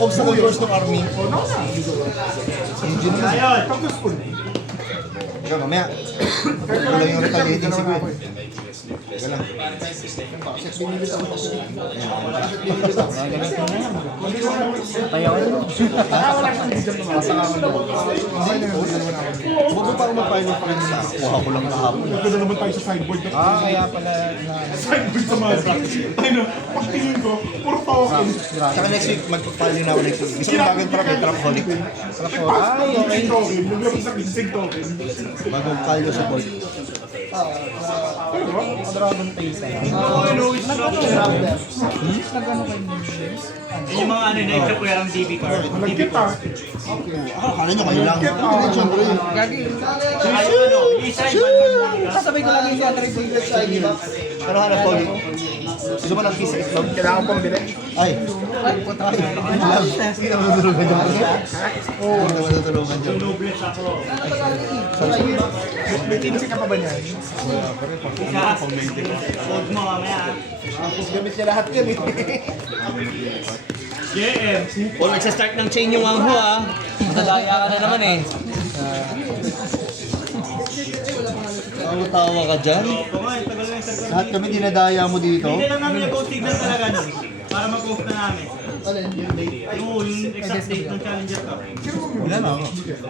obstacle course ng army. Ayun. Ikaw, mamaya. Wala yung retaliating si Gwen. Ika lang. Huwag mo pa ako mag-pilot pa rin sa kuha ko lang kahapon. Ito na naman tayo sa sideboard. Kaya pala Sideboard sa mga ano, pagtingin ko, puro token. Tsaka next week, mag-file na ako next week. Gusto ko bagong truck eh, Trapaholic. Ay, okay. Token, naglabas sa kisig token. Bagong kalyo sa board. Dragon Tail tayo. Yung mga ano, na-extra DB card. Malagkit ah. Akala nyo kayo lang. Hindi, siyempre. Ayaw ano, isa iba. Sabay ko lagi siya, try ko sa iyo. Ano hanap ko? Gusto mo lang kiss sa itlog? Kailangan pang bilhin. Ay! Hindi na matutulungan dyan. Oo. Hindi na matutulungan dyan. Nobless ako. May tinisik ka pa ba niyan? Isa. Huwag mo mamaya. Tapos gamit niya lahat yan eh. JM. O, nagsa-start ng chain yung Wangho ah. Madalaya ka na naman eh. Tawa ka dyan. Oo nga, tagal na yung circle. Lahat kami dinadaya mo dito. Hindi lang namin nag-go signal talaga nun. Para mag-off na namin. Yung exact date ng Challenger Cup. Ilan na ako?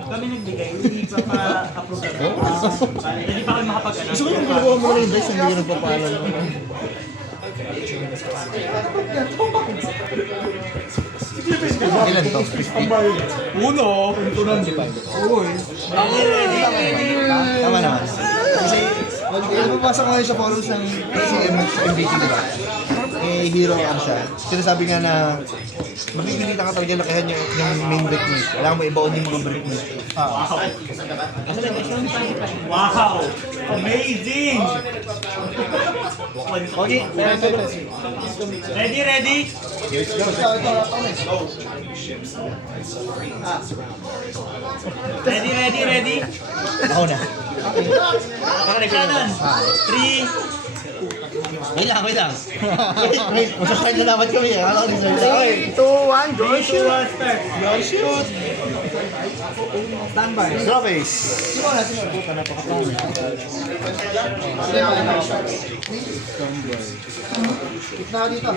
Kami nagbigay, hindi pa pa-approve kami. Hindi pa kami makapag-ano. Gusto ko yung ginagawa mo na yung best, hindi ka nagpapaalam mo. Ilan to? Uno. Tama naman. Kasi, nababasa ko ngayon sa forums ng MVP, di ba? Eh, hero ang siya. Sinasabi nga na mapipilitan ka talaga lakihan yung main deck mo. Kailangan mo ibaon yung mga break mo. Wow! Amazing! Okay, Ready, ready? Ready, ready, ready? ako na. Shannon! 3, Wait lang, wait lang. Wait, masasayang na dapat kami. Akala ko ni Sir. Okay, 2, 1, go! 3, 2, 1, start! your shoot! Standby. Draw face. Kita ka dito.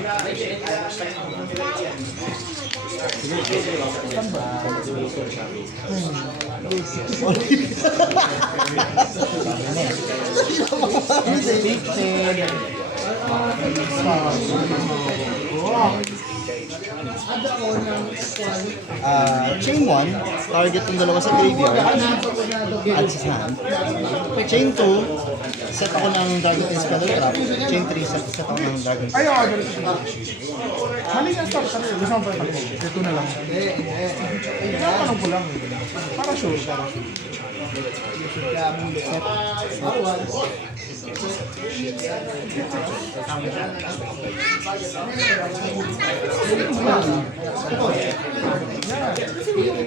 Chain 1, target ng dalawa sa graveyard at sa sand. Chain 2, set ako ng Dragon Tail Spell Trap. Chain 3, set ako ng Dragon Tail. Ayaw, ganito siya. Mali na start kami. Gusto mo pa yung takbo. Ito na lang. Tinatanong ko lang. Para sure.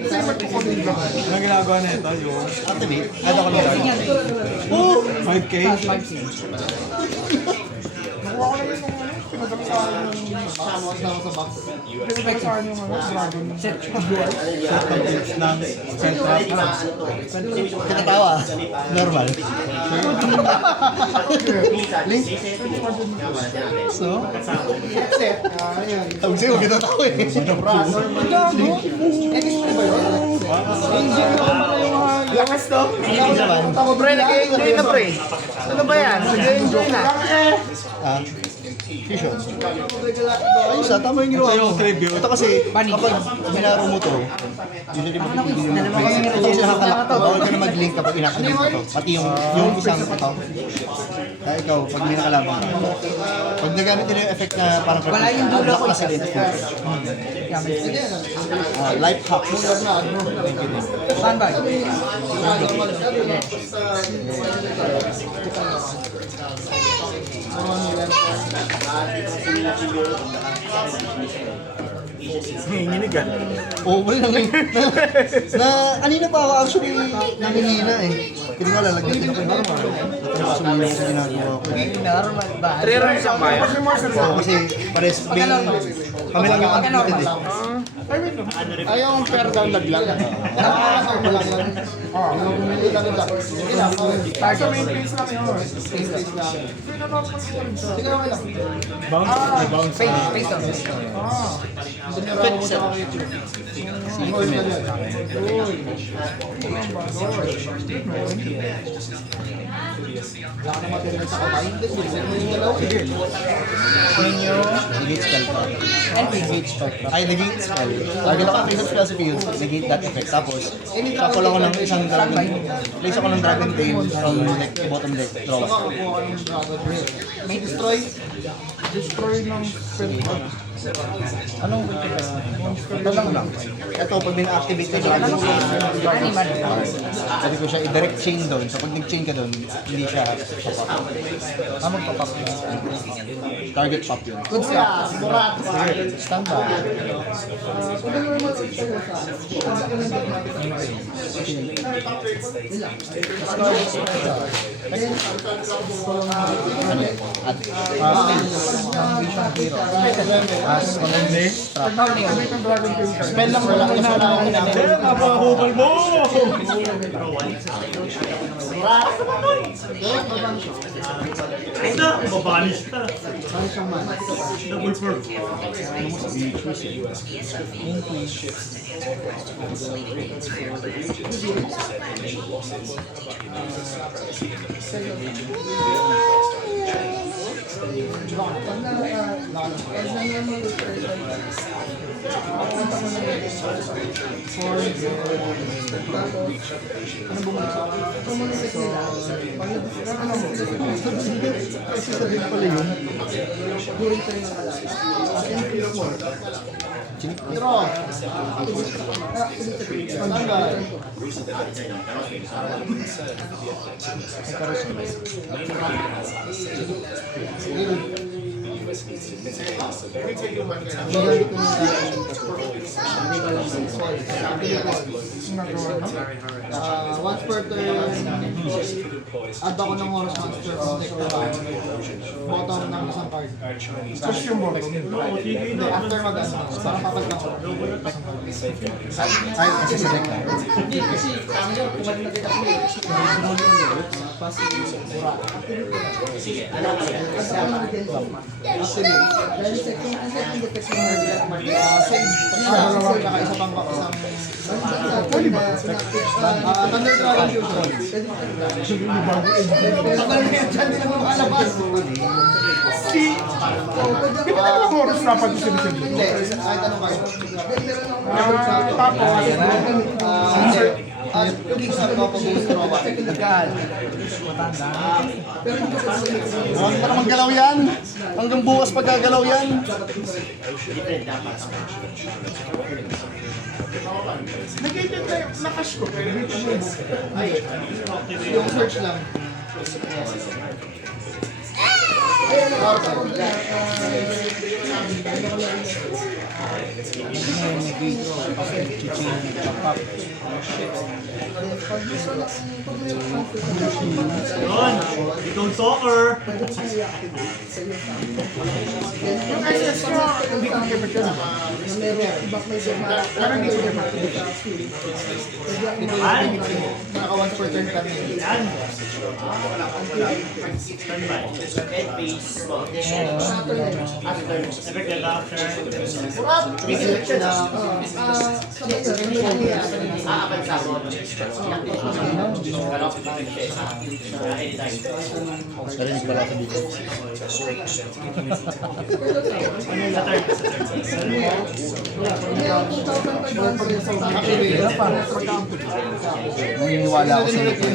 Kasi magkukunin lang. Ang ginagawa na ito, yung Activate, add ako ng Dragon Tail. 5K. Nakuha ko na yung ano. Pinadala sa akin yung pinadala sa akin yung ano, dragon. ng Central. Kinatawa, normal. Link? So? Tawag sa'yo, huwag kinatawa eh. Lakas to. Hindi naman. Ako pre, nag-enjoy na pre. Ano ba yan? Nag-enjoy na. Ah, fusion. Ayos ah, tama yung ginawa mo. Ito kasi, kapag binaro mo to, usually mapipili yung face. Ito kasi nakakalak, bawal ka na mag-link kapag inactivate mo to. Pati yung isang ito. Kaya ikaw, pag hindi nakalaban ka. Pag nagamit nila yung effect na parang block kasi din. Life hack. Standby. Nanginginig ah. Oo, wala lang kanina pa ako actually nangihina eh. Hindi nga lalagyan din ako ng normal. Ito na sumunod sa ginagawa ko. Normal ba? 3 rounds ang bayan. Oo, kasi pares Kami lang yung undefeated eh. Ay, wait lang. Ay, yung fair down laglag. Sa main place lang yun. Sige, okay lang. Face down. Wala ka na material sa kamay. Yung dalawa. Ninyo, negate spell pa. Negate spell pa. Ay, negate spell. Target ako face spell sa field, negate that effect. Tapos, shuffle ako ng isang dragon. Place ako ng dragon tail from deck to bottom deck. Draw. Makakuha ka ng dragon. May destroy. Destroy ng spell. Anong ito lang. Ito, pag bin-activate na dragon sabi ko siya, i-direct chain doon. So, pag nag-chain ka doon, hindi siya papap. Magpapap. Target pop yun. Good stuff. Murat. Stand by. At Spell lang wala. Wala ako na. Napakahubal mo! Ito, babanish ka. Double perf. Draw. Tanggal. Once per turn, add ako ng oras monster from deck to hand. Bottom ng isang card. Push yung bottom. Hindi, after mag-ano, parang papagkan ko. ay, kasi sa deck na. Kasi, kumalit na kita ko eh. Isa pang Thunder Dragon Fusion. Tagal na yan dyan, hindi na makalabas. Di ba naman ang oras dapat yung sinisin? Hindi, kahit anong kayo. Kicks up ko pag-boost ko ba? Huwag pa naman galaw yan. Hanggang bukas pagkagalaw yan. Negated na yung nakash ko. Pero dito mo Yung search lang. Yun! Ikaw soccer! yung SS ko, hindi ko kipit ka na. Pero hindi ko kipit. Yan! Naka once per turn kami. Yan! Standby. Effective after. Narinig pala sa dito. Naniniwala ako sa ito.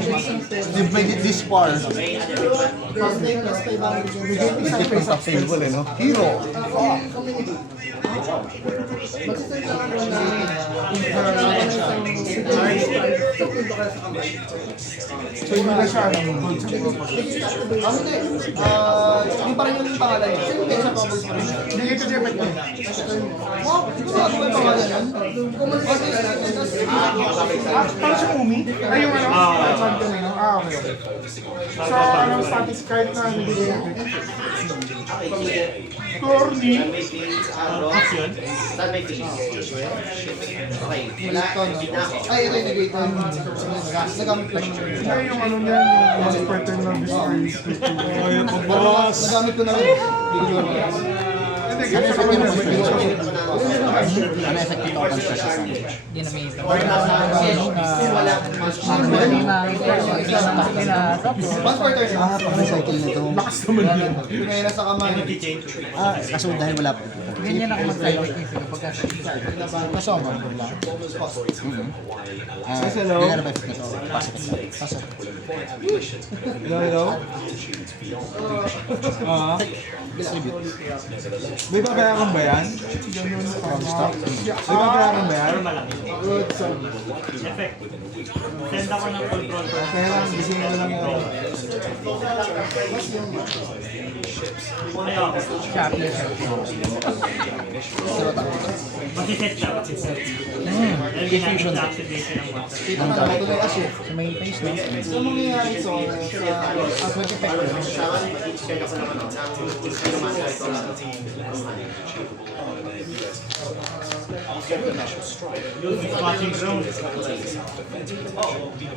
They've made it this far. Different top table eh, no? Hero! So yun na siya, gold sa mga Hindi pa rin yung pangalan niya. Hindi siya bubbles pa rin. Negated effect na. Wow, sigurado may pangalan yan. Para sa Umi? Ay, yung ano? Okay. So, status card na hindi effect. Corny. Ox yun. Wala ito, no? Ay, ito yung negator. Nagamit ko naman. Kaya yung ano niyan, yung mas paternal disgrace. Nagamit ko naman. Hindi ko naman. Hindi, kasi naman yan. Ano effect ito kapag stress sa Once per turn. pang-recycle na ito. Lakas naman yun. Ngayon nasa kamay. Kaso dahil wala po. Ganyan ako mag-type pagka Kasama mo lang. Hello. Ganyan na ba effect na ito? Pasok. Hello? May babayaran ba yan? Ganun pa. May babayaran ba yan? Good, sir. Effect. Send ako ng control ko. Kaya lang, gising na lang yun. Ayaw. Shopee. Masiset siya. Dahil ginamit sa activation ng monster. Dito na lang, tuloy kasi. Sa may face no? So, mangyayari ito sa Athletic Effect. Yung squashing ground.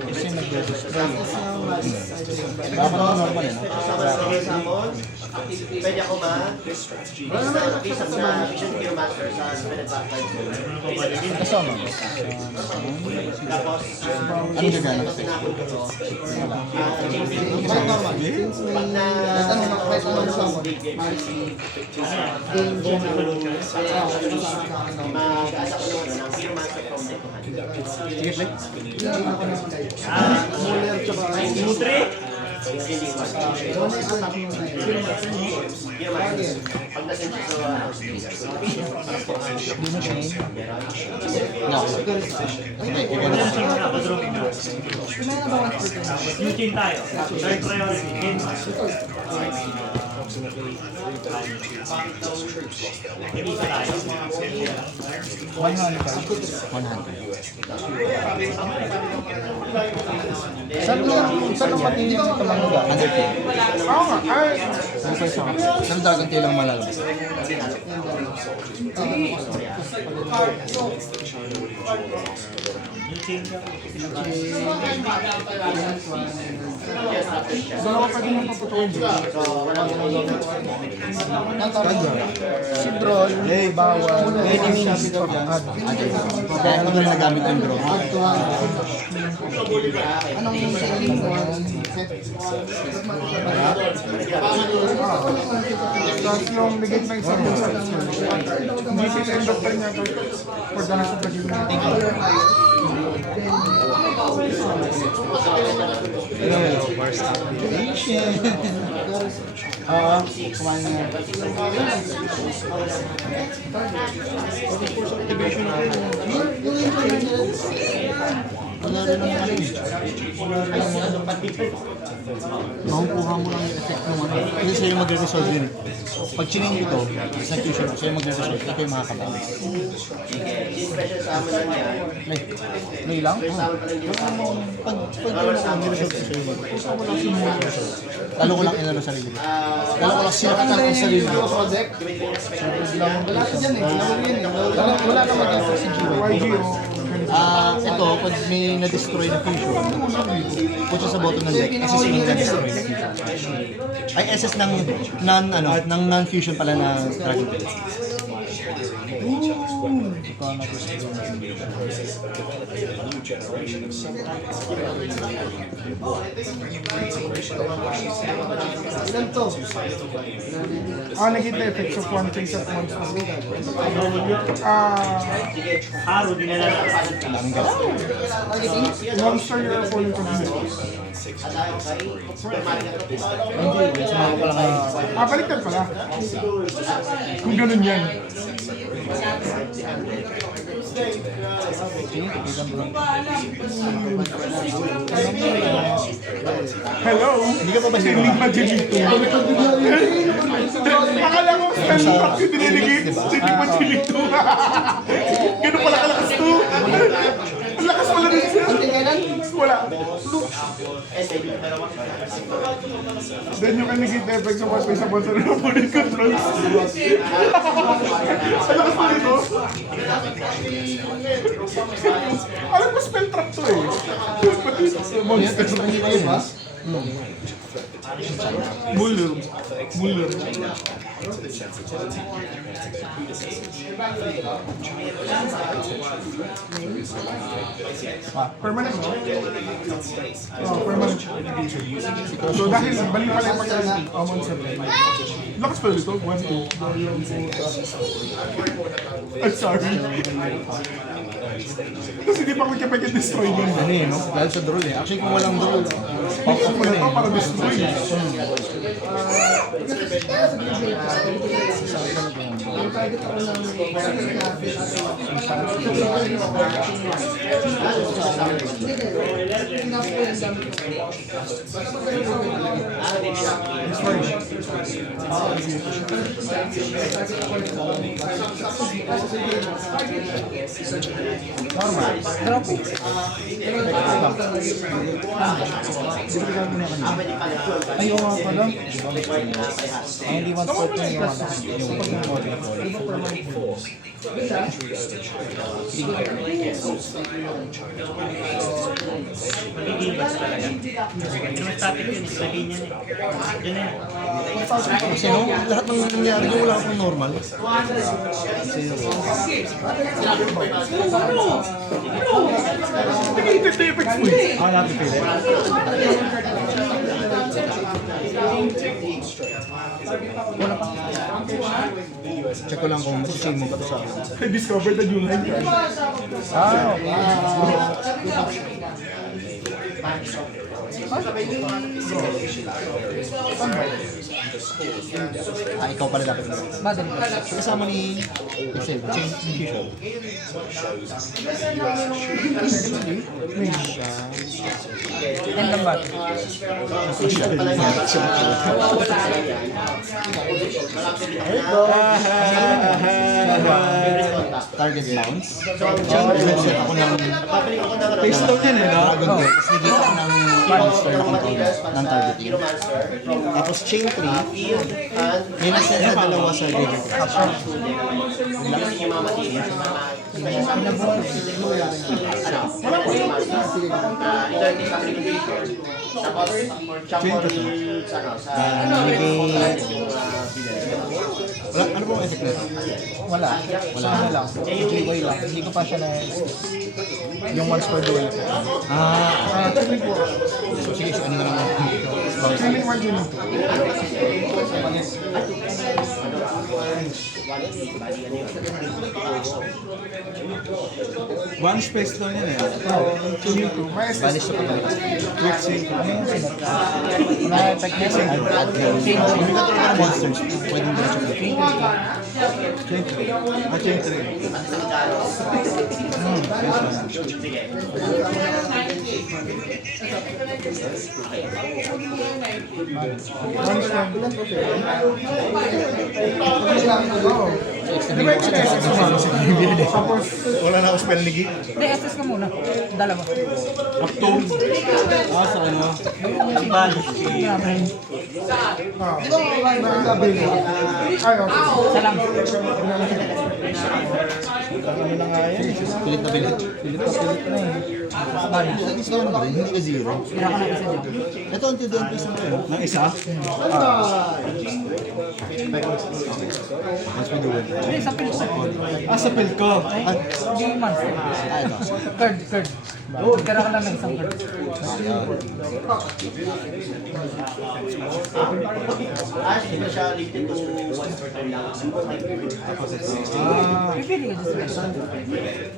Kasi nag-destroy. Practice ng mas, I believe. Baka normal eh. No? Pwede ako ba? Wala naman yung Piece of sa na bahay. Vision Hero Master sa Spirit Backlight. Kasama mo. Tapos, Ano gagana kasi? Quite normal. Since may tanong sa ako, in general, mag-asa ko naman ng Hero Master from deck to hand. Muller tsaka Nutre. Hindi ko. Doon ay anak mo na yun. Hero Master. Pag nasin siya sa Hindi mo siya No. Kumain na ba once per turn? New chain tayo. Third priority. Game Nag-isa tayo. 100. Saan ang matingin sa talang lugar? 100K. Oo nga, ay. Saan dagang kailang malalabas? New chain ka. Dalawa pa din ang paputuin. Si Brawl, bawal. Enemy Kaya ano rin nagamit yung Brawl? Add to hand. Anong setting mo? Tapos yung negate na isang hindi pinend up pa niya to for the rest of the game. Oo, kumain nga. Wala rin naman ano eh. Makukuha mo lang yung effect ng ano. Kasi sa'yo magre-resolve yun. Pag chining ito, execution, sa'yo magre-resolve. Ito yung mga kabaw. special summon lang yan. May lang? Pag mag-resolve sa'yo, lalo ko lang inano sarili ko. Lalo ko lang sinakatan ko sarili ko. Project. Wala ka dyan eh. Wala naman effect si GY. YG o Ito, pag may na-destroy na fusion, put siya sa bottom ng deck, SS yung na-destroy na fusion. Ay, SS ng non-fusion pala na Dragon Tail. Ilan to? negate the effects of one face at once. Haro, di na lang. Monster your opponent controls. Baliktad pala. Kung ganun yan. Hello? Hindi ka pa ba hero? Siling Magelito. Akala ko Stanley Cup yung diniligit. Siling Magelito. Ganun pala kalakas to. Ang lakas pala rin siya. Until kailan? Wala. Then yung negate effect sa one face sa monster ng opponent controls. Ano ka nito? Alam ko spell trap to eh. Sa monster. Muller. Permanent mo? Oh, permanent education. So dahil bali pala yung pagkakas monster. Lakas pala dito, 1, 2. I'm sorry. Kasi hindi pa ako kapag-destroy yun. Ano eh, no? Dahil sa draw eh. Actually, kung walang draw, Pop-up mo na ito para destroy. Drop it. Ayaw nga pala. Ay, hindi man sport na yung Magiging bus talaga. Hindi naman static yun, sa linya niya. Yan na yan. Kasi no, lahat ng nangyari yung wala akong normal. Negated the effects mo eh. Natin pili. Wala pa. Check ko lang kung masising mo pa ito sa akin. I discovered the new line card. Ikaw pala dapat. Madali. Kasama ni Excel. Change Fusion. Yan lang ba? Target bounce. Nag-set ako ng face down yan eh, no? Dragon Tail. Tapos nag-set ako ng monster na control ng targeting. Tapos chain 3, may nasa na dalawa sa graveyard. Wala, ano pong effect nito? Wala. Wala na lang. GY lang. Hindi ko pa siya na yung once per duel. So sige, so ano na lang Feeling one yun. One space daw yan eh. May SS. Balis sa pagkakas. Quick sync. Wala effect niya sa Hindi ka tulad ng monsters, pwedeng diretso ko. Chain 3. Chain 3. Di ba yung SS mo? Tapos, Wala na ako spell ligi. Hindi, SS ka muna. Dalawa. Octone. Sa ano? Ang balis. nakabil mo. Ay, okay. Isa lang. Pilit na pilit. Bali. Gusto ko na rin, hindi ka zero. Tira ka ng isa dyan. Ito, until the end piece na rin. Ng isa? Mas maduwan. Hindi, sa pilit. Sa field ko. Hindi yung monster. Ito. Card. Tira ka lang ng isang card. Hindi siya limited to one per time lang. Pipili ka dyan sa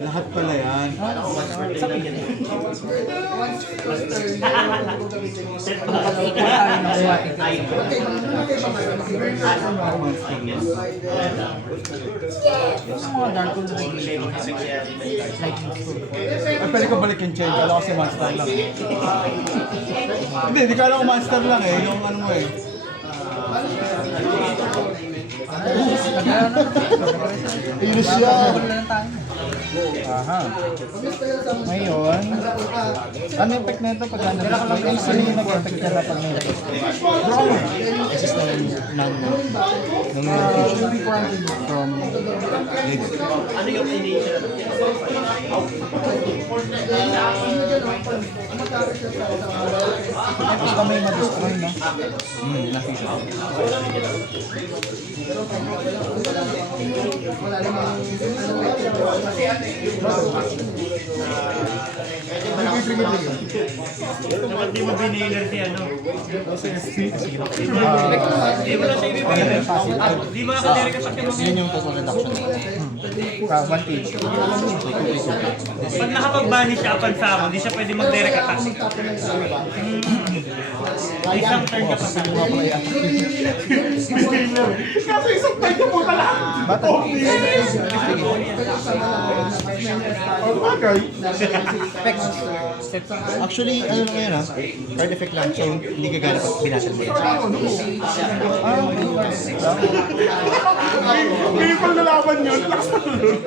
Lahat pala yan. Sa pilit. Equal tayo ng quantity. Yung mga dark gold na lightning school. Ay, pwede ko balik yung chain. Kala ko si monster lang. Hindi kala ko monster lang eh. Yung ano mo eh. Ayun siya. Wala lang tayo. Aha. Ngayon, ano yung effect na ito pag ano? Yung sino yung nag-effect na pag may Assist na ng Hindi ko from Ano yung initial? tapos kami ma-destroy, no? na-fusion. Dapat di mo binailer si ano. Di mo na siya ibibigay. Di mo nakadirect attack yung mga Yun yung total reduction. 1 page. Pag nakapag-banish siya upon summon, di siya pwede mag-direct attack. Isang turn ka pa sa Kaso isang tayo po talaga. Bata. Ang bagay. Actually, ano na ngayon ha? Card effect lang. So, hindi gagana pag binasal mo yan. Ngayon pang lalaban yun, lakas pa nun.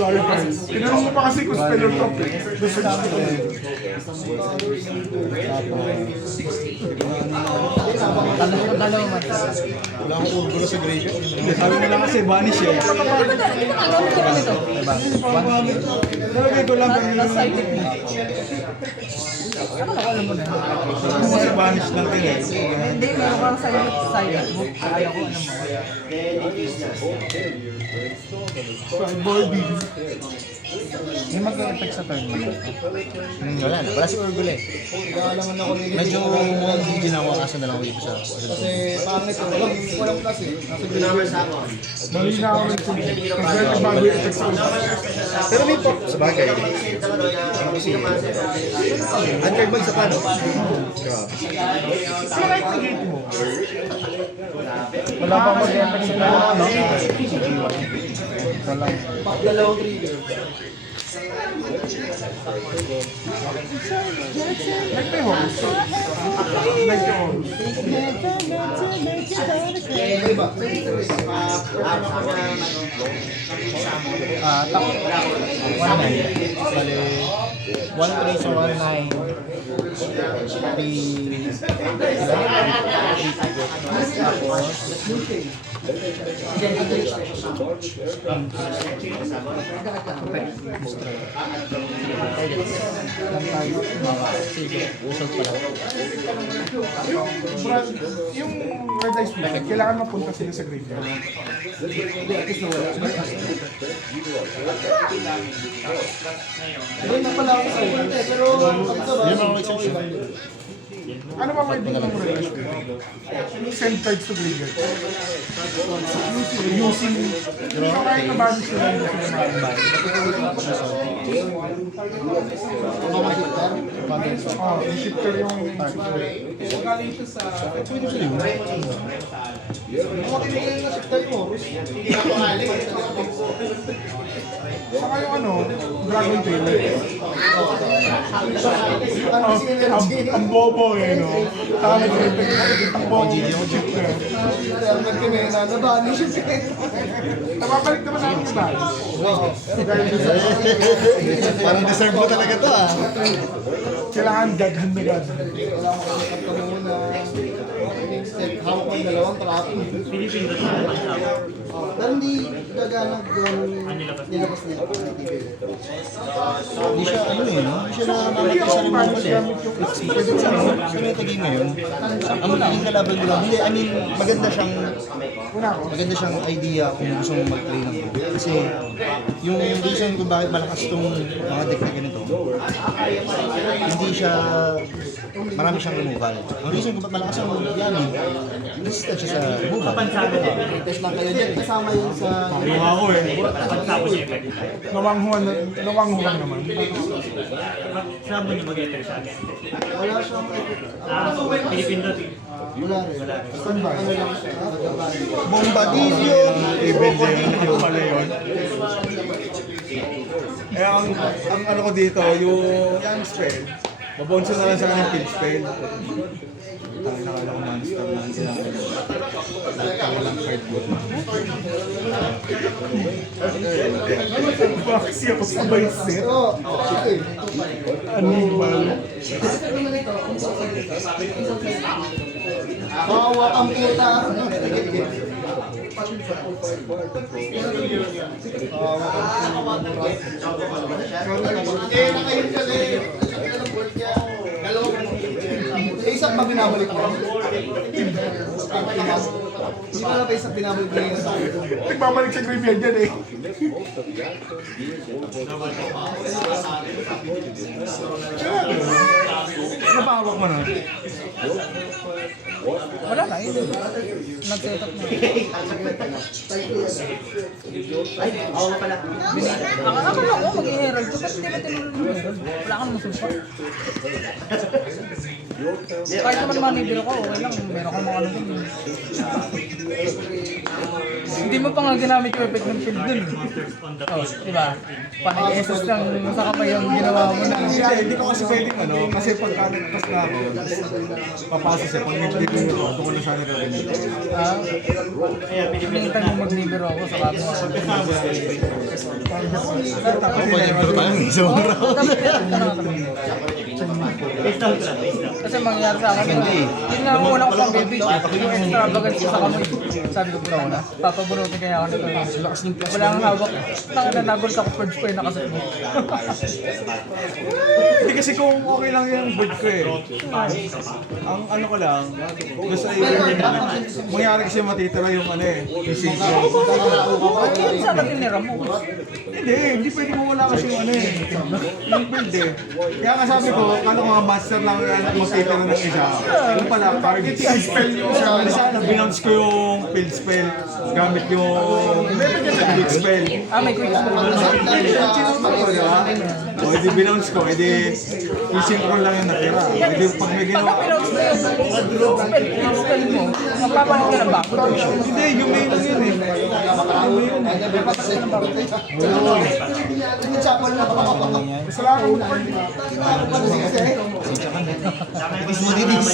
Sorry, friends. Tinanong mo pa kasi kung spell or drop eh. Doon sa Wala akong urgulo sa graveyard. Sabi mo lang kasi vanish eh. Nalagay ko lang kung nasa side mo. Kasi vanish lang din eh. Hindi, meron kang side book. Ayaw ko, ano mo. sideboarding. May mag-effect sa turn mo. Wala na. Wala si urgulo eh. Medyo mukhang hindi na ako kaso na lang ulit sa... Kasi pangit ko, walang plus eh. Nasa Mali na ako rin kung kaya bago yung effect sa utak. Pero may pop sa bagay. Ano kasi? Uncard mag sa paano? Grabe. Kaya i-negate mo. Wala pa mag-effect sa turn mo, no? Ito lang. dalawang trigger. Like may horse. Like the horse. Iba. Tak. 1-9. Bale, 1-3 sa 1-9. Usog pa lang. Yung red eyes effect, kailangan mapunta sila sa graveyard. Hindi na pala ako sa iyo. Pero, Yun ang exception. Ano ba pwede ng red eyes effect? Send cards to graveyard. Using kahit na banish sila hindi sila ma-banish. Yung shifter yung saka yung ano, Dragon Tail. Ang bobo eh, no? Tama yung ang bobo yung shifter. Napapalik naman natin sa dahil. Parang deserve mo talaga to ah. Kailangan daghan na gaghan. hawak ko yung dalawang trappo. Philippine doon siya upon summon. Pero hindi gaganag yung nilabas niya. Hindi siya ano eh, no? Hindi siya namamatay sa removal eh. Pwede sa metagame ngayon, ang magiging kalaban mo lang, hindi, I mean, maganda siyang idea kung gusto mong mag-play ng game. Kasi yung reason kung bakit malakas tong mga deck na ganito, hindi siya, marami siyang removal. Ang reason kung bakit malakas ang Yami, resistant siya sa removal. Upon summon eh. Test lang kayo dyan. Kasama yun sa... Yung ako eh. Upon summon siya effect. Nawanghuan naman. Summon yung mag-enter sa akin. Wala siyang... Philippine doon. Wala rin. Standby. Ano lang siya. Nagabali. Bombardillo! Yung pala yun. Eh, ang ano ko dito, yung spell, mabonso na lang sa kanyang field spell. Nakala ko monster na walang card mo. Bakit siya ko sa mindset? Animal. Kawawa kang puta. Isang ba binabalik mo? Hindi ko na pa isang binabalik mo yung sa akin. Nagbabalik sa graveyard yan eh. Ano ba hawak mo na? Wala na, yun. Nag-set up na. Ako lang ako mag-i-herald ko. Ba't hindi ba tinulog yung herald? Wala kang masupa. Kahit naman manibiro ka, okay lang. Meron kang mga ano dun. Hindi mo pa nga ginamit yung effect ng field dun. Oh, diba? Panay-SS lang sa kamay yung ginawa mo na. Hindi ko kasi pwedeng ano, kasi pagka nagpas na ako, papasa siya, pag nag-living ko, doon ko na sana gawin. Pinintay mo mag-libero ako sa kamo. Tapos Pero tayo, isang round. Kasi mangyayari sa akin, yun nga muna ko pang baby, yung extravagance ko sa kamoy. Sabi ko pula wala, papabunutin kaya ako nito. Wala ang hawak. Tanga na nagol sa purge ko yung nakasat mo. Hindi kasi kung okay lang yung bird ko eh. Ang ano ko lang, gusto yung mangyari kasi matitira yung ano eh, yung safety. Yun sana tinira mo. Hindi pwede mo wala kasi yung ano eh, yung build eh. Kaya nga sabi ko, kala ko nga master lang yan matitira ng isa. Yung pala, target spell yung isa. Sana binounce ko yung field spell gamit yung quick spell. May quick spell. O, edi binounce ko, edi i-synchron lang yung natira. Edi pag may Pag ginawa, napinounce mo yung spell mo, magpapalit ka ng back. hindi, yung main lang yun eh. Chapel na ba? Salamat mo pa. Ditis mo, ditis.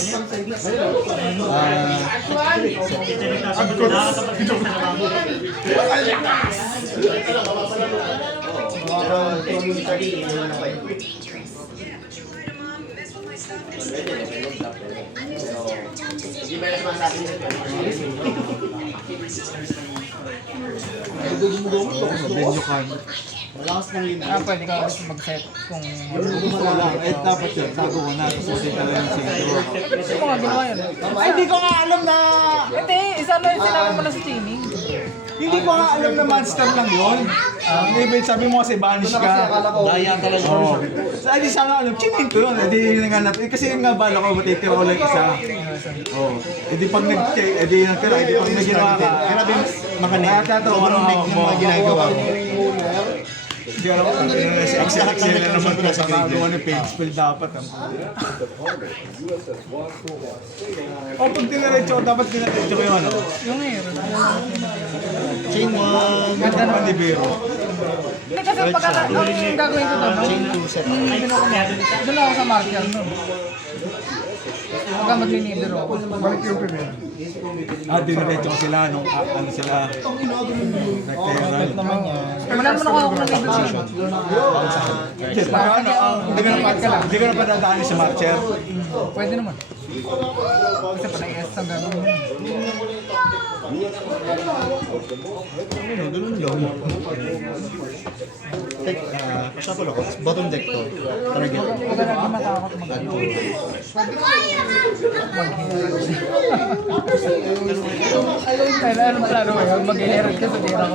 Pwede ka ulit mag-set kung Wala, eh dapat yun, tago ko na, tapos kasi talaga yung synchron. gusto mo nga ginawa yun. Ay, hindi ko nga alam na, Hindi, isa na yung sinabi mo na sa teaming. hindi ko nga alam na monster lang yun. Even sabi mo kasi banish ka. Daya talaga. Oo. So, ay di sana alam, chinin ko yun. Edi nanganap. Kasi yun nga bala ko, matitira ko lang isa. Oo. Edi pag nag-check, edi natira, edi pag naginawa ka. Grabe makanik. Kaya tatanong ko Sobrang ng neck ng mga ginagawa ko. Hindi alam ko. Exact sila naman ko sa nagawa ng page spell dapat. O pag dinaretso, dapat dinaretso ko yung ano. Yung hero. Chain 1. Ganda naman. Libero. Hindi kasi pagka ang gagawin ko doon, Chain 2 set. doon ako sa marker nun. Pagka mag-linibero ako. Balik yung premier. Dinaretso ko sila nung ano sila. Nagtayaran. Wala mo na ako ng libero. Yes, ano, hindi ko na pa dadaanin sa marcher. Pwede naman. Kasi pa na-ES ang gagawin mo. Ganun lang. Tek, shuffle ako. Bottom deck to. Target. Pagka naging matakot mag-ano. Kaya anong plano mo yun? Mag-herald ka sa tira ko.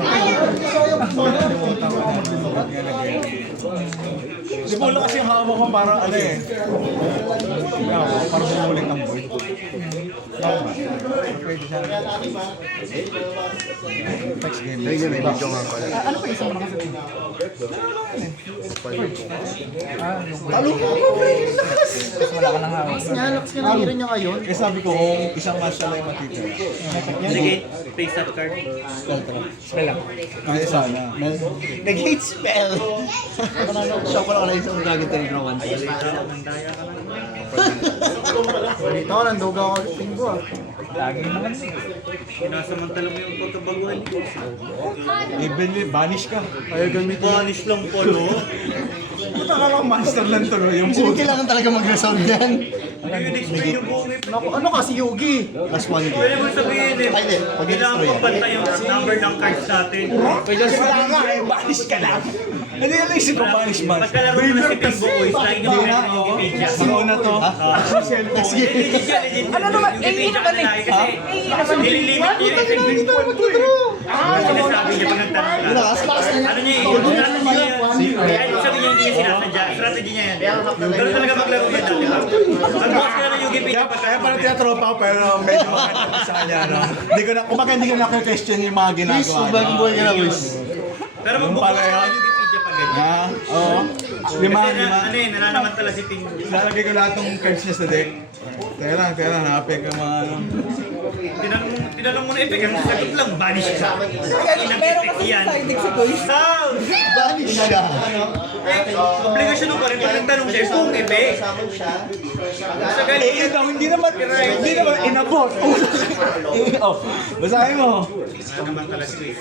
Di ba wala kasi yung hawak ko para ano eh. Para bumulit ang boy. Pwede siya. Ayun yun, may video nga pala. Ano pa isang malakas sa team? Yung Talo ko, mas wala ka ng hawak. Lakas nga ng hero niya ngayon. Eh sabi ko, kung isang match na lang yung matitira. Sige, face up card. Spell lang. Ay, sana. Nag-hate spell. Shock ko lang lang isang gagawin tayo ng one. Balita ko, nanduga ako sa tinggo ah. Lagi naman. Sinasamantala mo yung pagkabaguhan ko. Even banish ka. Ayaw gamitin. Vanish lang polo. Puta ka lang, monster lang tuloy yung Hindi kailangan talaga mag-resolve yan. Hindi yun explain yung buong ipin. Naku, ano kasi Yugi? Last one game. Pwede mo sabihin eh. Ay, hindi. Pag Kailangan i-destroy yan. pagpantay yung number ng cards natin. Wala nga eh, banish ka lang. Hindi yung isip ko, banish man. Pagkalaro mo na si Pimbo Boys, lagi ka Hindi na, ng oo. Wikipedia. Ako na to. Next game. Legit yan, legit. Ano naman? Wikipedia naman eh. lagi kasi nililimit niya yung effect. Sinasabi niya pag nagtanong ka. Lakas na Ano niya eh, yung strategy niya yan. Kaya ibig sabihin niya hindi niya sinasadya. Strategy niya yan. Ganun talaga maglaro yan dati. Ang boss ka na yung Wikipedia Kaya pala tinatropa ko, pero medyo makakita sa kanya, no? Hindi ko na, kumbaga hindi ko na-question yung mga Please, ginagawa kung bagong buhay ka na, boys. Pero Yung magbukas pala ka yun. ng Wikipedia pag ganyan. Ha? Oo. Lima. Ano eh, nananamantala si Pimbo. Lalagay ko lahat ng cards niya sa deck. Teka lang, hanapin ko mga ano. Tinanong mo na effect, ang sagot lang, banish ka. Meron kasi sa side deck si Toys. Sound! Banish siya. Obligasyon mo pa rin pag nagtanong siya kung effect. Sa galing, Hindi naman inabot. Oh, basahin mo. nananamantala si Chris.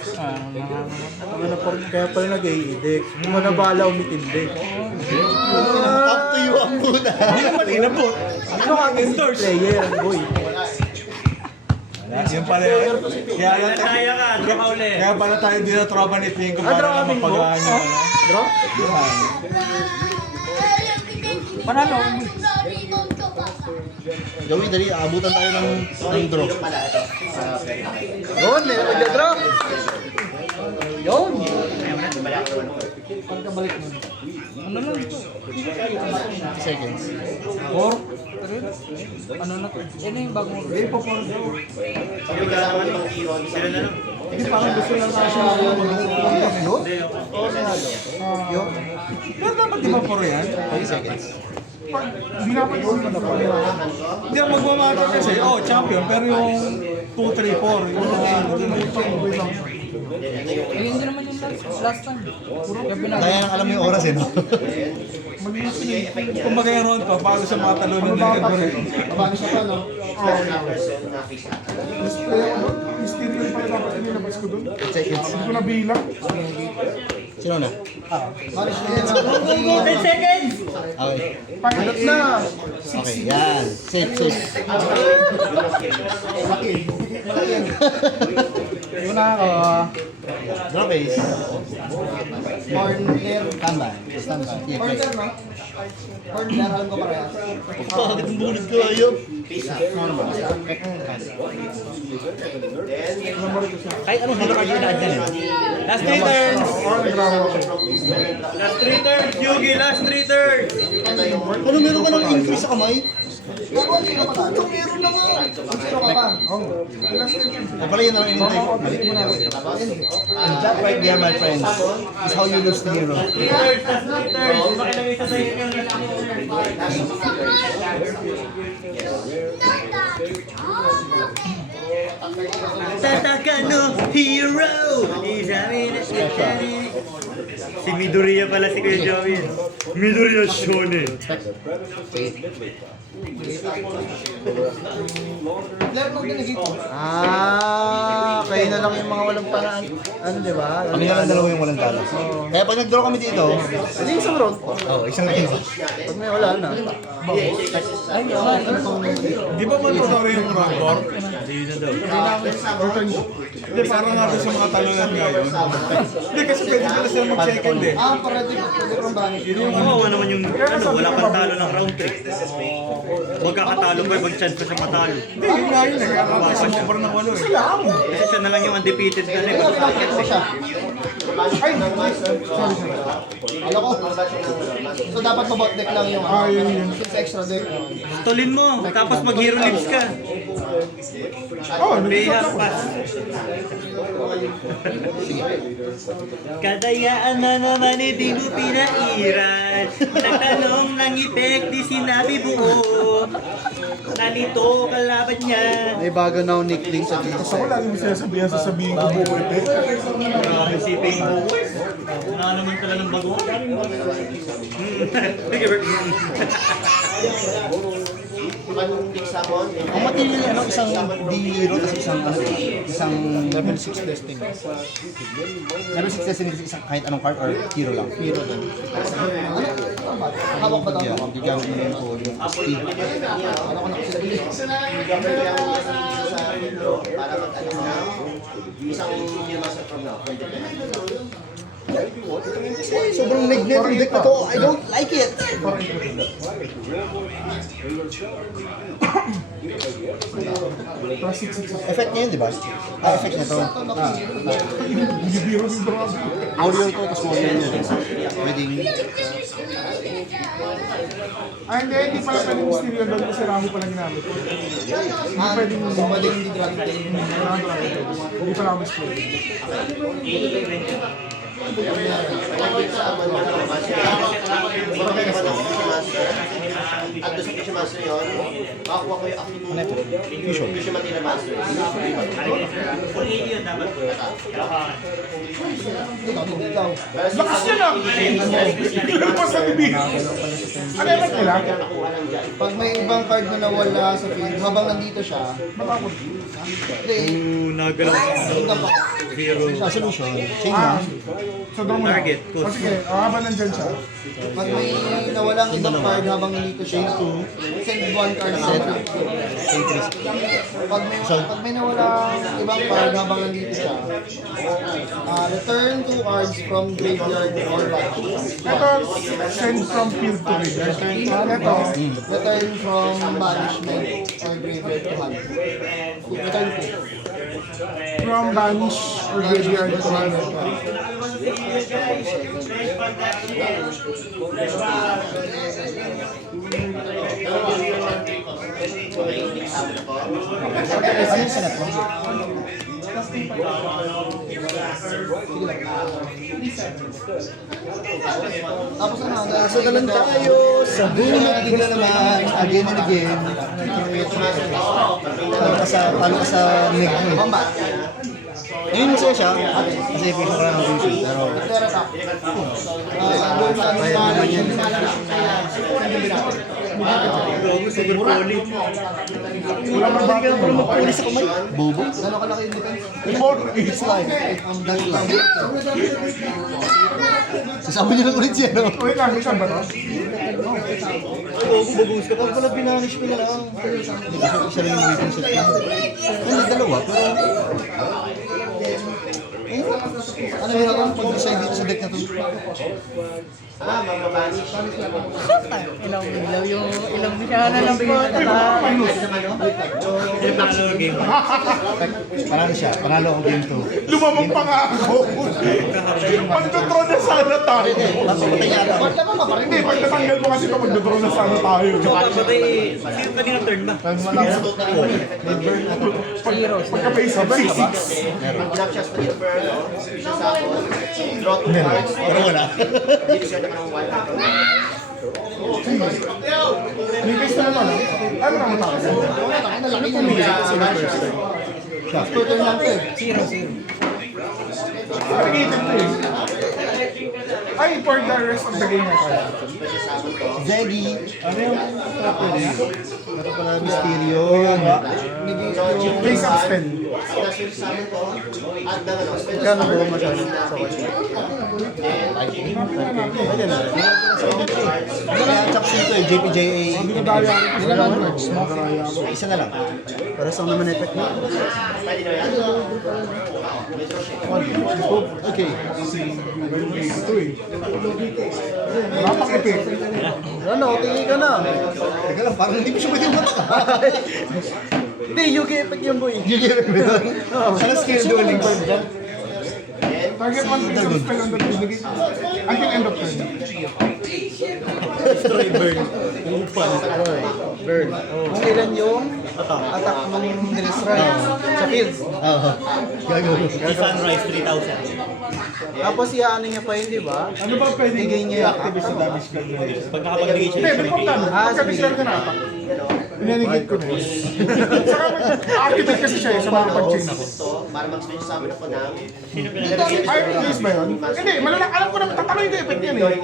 Kaya pala nag-i-deck. Hindi mo na bahala umitindi. Up to you ang muna. Hindi naman inabot. Ano ka endorse? Player, boy. Yung pala yun. Kaya lang Kaya ka, ano ka uli? Kaya pala tayo din na tropa ni Pinko Ah, para tropa Pinko? mapagaan yung ano. Draw? Panalo. Joey, dali, abutan tayo ng draw. Yun, meron magda-draw. Yun. Pagkabalik mo. Ano lang ito? 50 seconds. Or? Ano na to? Yan na yung bagong order. Sila na lang. Hindi, parang gusto lang na siya yun. Yun. Pero dapat di ba puro yan? 30 seconds. Binapansin mo na pa. Hindi ako magmamatter kasi, champion, pero yung 2, 3, 4, yung mga ano din. Ayun din naman yung last time. Kaya pinag- Kaya nang alam mo yung oras eh, no? Kumbaga yung round pa, para sa mga talunan ng Cadbury. Mabani siya pa, no? Mysterio pa rin dapat nilabas ko doon. 8 seconds. Hindi ko nabilang. Sino na? Bani siya na. 10 seconds! Okay. Pilot na. Okay, yan. Safe, safe. Yun na ako. Draw base. Corner. Standby. Standby. Yeah, Corner, play. no? Corner, alam ko parehas. Bakit ang bunod ko ayaw? Kahit anong halo card yung na-add yan eh. Last 3 turns! Last 3 turns, Yugi, last 3 turns! Ano meron ka ng increase sa kamay? Meron na nga. Zero ka pa. Ay pala yun ang inintay ko. And that right there, my friends, is how you lose the hero. 3 turns, last 3 turns! Makilagay sa side yung Tataka no hero! Si Midoriya pala si Kuya Joey. Midoriya Shone. Kayo na lang yung mga walang paraan. Ano, di ba? Kami na lang dalawa yung walang talo. Kaya pag nag-draw kami dito, Hindi isang round po. isang game. Pag may wala na. Di ba mandatory yung rancor? Hindi, parang nga doon sa mga talunan ngayon. Hindi, kasi pwede pala sila mag-second eh. Para di pwede kong bani. Kawawa naman yung wala pang talo ng round 3. magkakatalo pa, mag-chance pa siya matalo. Hindi, yun nga yun. Kaya nga sumobra ng 8 eh. Isa lang. Kasi siya na lang yung undefeated na rin. Pinapakita siya. Ay, sorry. Alam ko. So dapat mabot deck lang yung Yun. Since extra deck. Tolin mo, tapos mag-hero lips ka. Oh, Bayhang pass. Kadayaan na naman di mo pinairan. Nagtanong ng epek, di sinabi buo. Nalito kalaban niya. May bago na akong nickname sa Tapos Gisa. ako lagi mo sasabihin ko buo ito. Isipin mo. Wala naman pala ng bago. Ang material ano, isang D-Hero, tapos isang level 6 testing. Level 6 testing is isang kahit anong card or hero lang. Hero lang. Hawak ba daw? Yeah, gigamit mo rin po yung Steve. Ano ko na kasi Sobrang magnet yung deck na to. I don't like it. Effect niya yun, di ba? Effect niya to. Warrior to, tapos warrior niya. Pwedeng... Hindi pala pwedeng Mysterio doon kasi Ramo pala ginamit. Hindi pwedeng hindi Dragon Tail. Hindi pala ako Mysterio. At doon sa Fusion Master yun, makakuha ko yung Fusion Matina Master. Lakas niya lang! Ganun pa sa bibig. Ano yung nila? Pag may ibang card na nawala sa field, habang nandito siya, Matakot. hindi, Nagalaw punta pa. Sa solution, chain lang. So doon muna. Target, O sige, habang nandyan siya. Pag may nawalang ibang card habang nandito siya, send one card sa pag may nawalang ibang card habang nandito siya, return 2 cards from graveyard or battlefield. Ito, send from field to graveyard. Ito, Return from banishment or graveyard to hand. Return 2. from banish or graveyard to hand. Ano yung sanat mo? Tapos ano, So, ganun tayo sa bunot bigla naman, again and again. Talo ka sa leg mo eh. Ngayon masaya siya, kasi piso ko lang ang vision. Pero, Terra attack. kaya naman yan. super poly. Wala ka ba magpulis sa kamay? Bobo. Gano'n kalaki yung defense? It's like, that lang. Sasama niyo lang ulit siya, no? Wait lang, may saan ba to? Bagus ka. Pag pala binanish mo na lang. Isa lang yung waiting set niya. Ano, dalawa, pero... Ano yun ako pag-decide dito sa deck na to? Mamabanish. Ilaw yung siya na lang bigyan sa Panalo siya. Panalo ako game 2. Lumamang pa nga ako. Magdodraw na sana tayo. Ba't naman maparin? Hindi, pag natanggal mo kasi ito, magdodraw na sana tayo. Sino kanina turn ba? Pagka face 6-6. Obnoxious pa dito for Fusion Sapon. Draw 2 cards. Pero wala. Discard naman ng 1. May face na naman. Ano naman tayo? Ang laki niya. After turn lang to eh. Navigated to eh. Ay, for the rest of the game na tayo. Zeggy. Ano yung pwede? Ito pala Mysterio. Face up spell. Sinasuri sa amin to. add ng ano, spell Kano star, ba masyado na sa page. Pwede na. Kaya checks nito eh, JPJA. Dinadaya rin kasi naman. Isa na lang. Para sa naman effect mo. Okay. Ito eh. Wala pang epic. Ano, tingin ka na. Teka lang, parang hindi mo siya pwede matakahay. Hindi, Yugi effect yung boy. Yugi effect mo yun? Ano skill dueling? Target 1 piece of spell on the field. Until end of turn. Destroy, burn. Upan. Burn. Kung ilan yung attack ng destroy sa field. Oo. Gagawin. Sunrise 3,000. Tapos iaano niya pa yun, di ba? Ano ba pwede Bigay niya yung activate sa damage card mo? Pag nakapagbigay siya Hindi, before time. Pagka-declare ka na attack. Inanigate ko na yun. Saka activate kasi siya eh, sa mga pag-chain ako. Para mag-spell summon ako ng Iron Place ba yun? Hindi, alam ko na, tatanungin ko yung effect yan eh.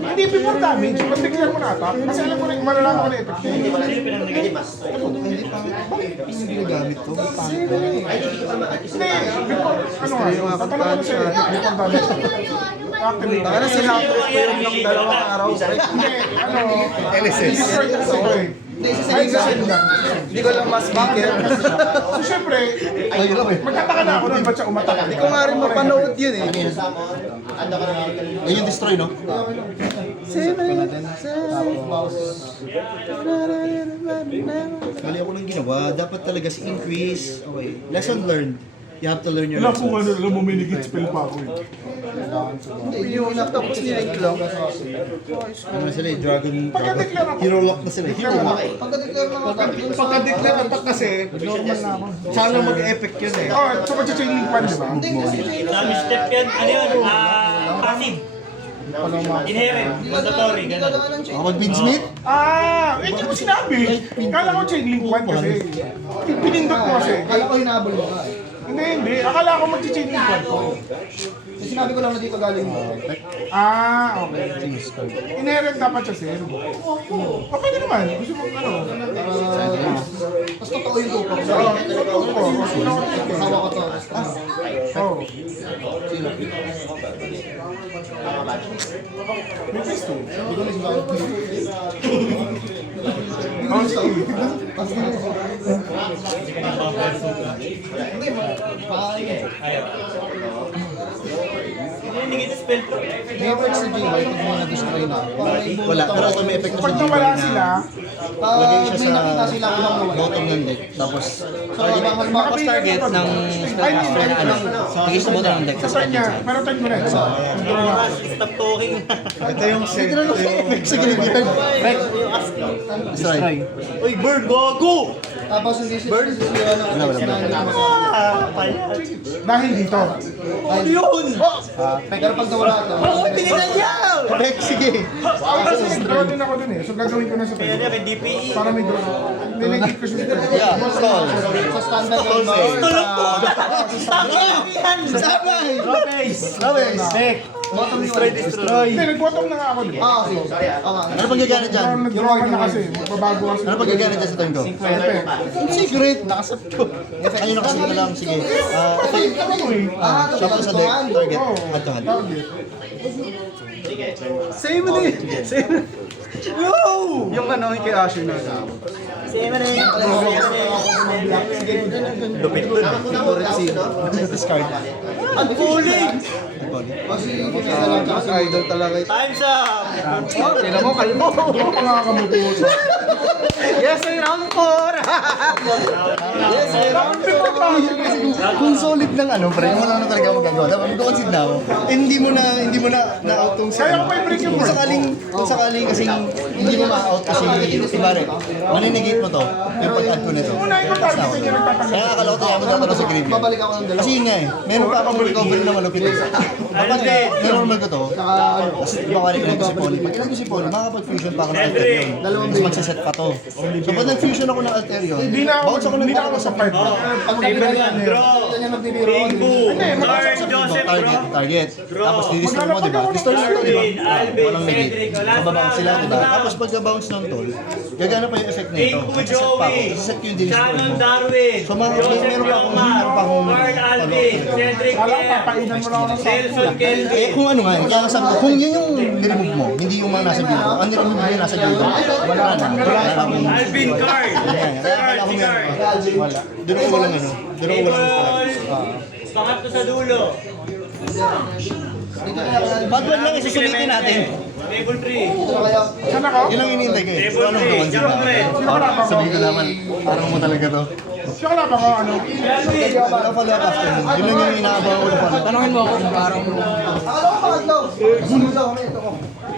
Hindi before damage, pag declare mo na attack, kasi alam ko na, malalaman ko na effect niya. hindi wala hindi mas. Hindi gamit to. Hindi, before, ano nga, tatanungin ko siya effect before damage. Activate. Taka na sinapres ko yung ng dalawang araw. Hindi, ano, LSS. destroy kasi ito eh. Ay, sasend lang. Hindi ko lang mas speaker. So syempre, magtataka na ako nun ba't siya umatak. Hindi ko nga rin mapanood yun eh. Summon, ando ka ng Ayun, destroy, no? Mali ako nang ginawa. Dapat talaga si increase. Okay. Lesson learned. You have to learn your Wala kung lessons. ano, alam mo, minigit spell pa ako eh. Yung tapos nilink lang. Ano sila eh, Dragon. Pagka-declare ako. Hero lock na sila. Hero lock. Pagka-declare ng attack, yung sa... Pagka-declare attack kasi, normal na ako. Sana mag-epic yun eh. Oh, so mag-chain link pan, di ba? Hindi, kasi change Dami step yan. Ano yun? Passive. Inherent. Mandatory. Hindi Ganun. kailangan ng chain. Ako mag-Smith? Ah, hindi mo sinabi. Kala ko chain link pan kasi. Pinindot ko kasi. Kala ko hinabol mo ka eh. Hindi. Akala ko mag-chain link pan ko. Sinabi ko lang na dito galing mo. Ah, okay. Inherent dapat siya, sir. Oh, pwede naman. Gusto mo, ano? Tapos totoo yung tupok. Hawa ko to. Oh. May pisto. Oh, sige. Hindi kita spell po. May effect sa GY pag mga na-destroy na. Wala. Pero ito may effect na Pag sa nawala GP sila, na lagay siya may nakita sila sa kung nawala. bottom ng deck. Tapos, So, halimbawa, Tapos target ng spell master na ano. Sige sa button ng deck. sa start niya, pero turn mo rin. So, Stop talking. ito yung effect sa graveyard. Destroy. Uy, bird, gago! tapos hindi sila dahil dito. Yun! pero pag nawala ito, Tinignan niya! Effect, sige. Kasi nag-draw din ako dun eh. So gagawin ko na sa Kaya pwede. niya kay DPE. Para may draw. Niligit ko siya. Yeah, stall. sa standard game mo, Tulog po. Sabay! Face. Sabay! Deck! Destroy. Hindi, nag-bottom na nga ako dun. sige. Tama. Ano pang gagana dyan? Parang nag-draw ka na kasi. Magbabago kasi. Ano pang gagana dyan sa turn ko? Effect. Secret! Nakasap ko. Ayun na kasi na lang, sige. Effect naman mo eh. Shuffle sa deck, target, Oo. hand to hand. Target. Same din! Same! No! Yung ano, yung kay Asher na. Lupit dun. Discard. Unpulling! Kasi kaya lang kasi Idol talaga ito. Time's up. Tingnan mo, kalmo! Ako pa nga kamutot. Yes, ay round 4! Yes, ay round 4! Kung solid ng ano, pre, wala na talaga magagawa. Dapat mag-concede na ako. Hindi mo na-out tong Kaya ko pa i-break yung board. kung sakaling kasi hindi mo ma-out kasi, ibari, maninegate mo to, yung pag-add ko nito. Unahin ko target ko niya nagtatanong. Kaya akala ko tayo mo tatanong sa graveyard. babalik ako ng dalawa. Kasi yun nga eh, meron pa akong recovery na malupit eh. Kapag normal ko to, kasi di ba kaya ilan ko si Polly. Pag ilan ko si Polly, makakapag-fusion pa ako ng Alterion. Tapos magsiset pa to. So pag nag-fusion ako ng Alterion, bounce ako ng Hindi na ako sa 5. Pag nabigyan niya, nagbibiro ako. Carl Joseph, bro. Target. Tapos di-restore mo, di ba? Restore mo ito, di ba? Alvin, Walang negate. Cedric, wala Bababa pa, sila, di ba? wala pa. Tapos pagka-bounce ng tol, gagana pa yung effect nito. Tinku Isa-set pa ako. Joey, Isa-set ko yung di-restore Shannon mo. Darwin, So, meron Joseph pa akong Roma, Carl Alvin, Cedric Kala ko Pierre, papainan mo lang ako ng Nelson Kelvin. Eh, kung ano nga, kaya sabi ko, kung yun yung niremove mo, hindi yung mga nasa video, ang niremove mo yung nasa video, wala na. Wala na. Alvin Carl, Kaya akala ko meron. Wala. Doon ako walang ano. Doon ako walang strike. pangatlo sa dulo. Pag-1 lang isusulitin natin. Table 3. Saan ako? Yun lang inintay ko eh. Table Anong 3, gawan John sila? Red. Sabihin ko naman, parang mo talaga to. Siya ka lang ako, ano? Wala follow up after nun. Yun lang yung inaabang ko na follow up. Tanungin mo ako kung parang Akala ko pangatlo. Sunod ako, ito ko.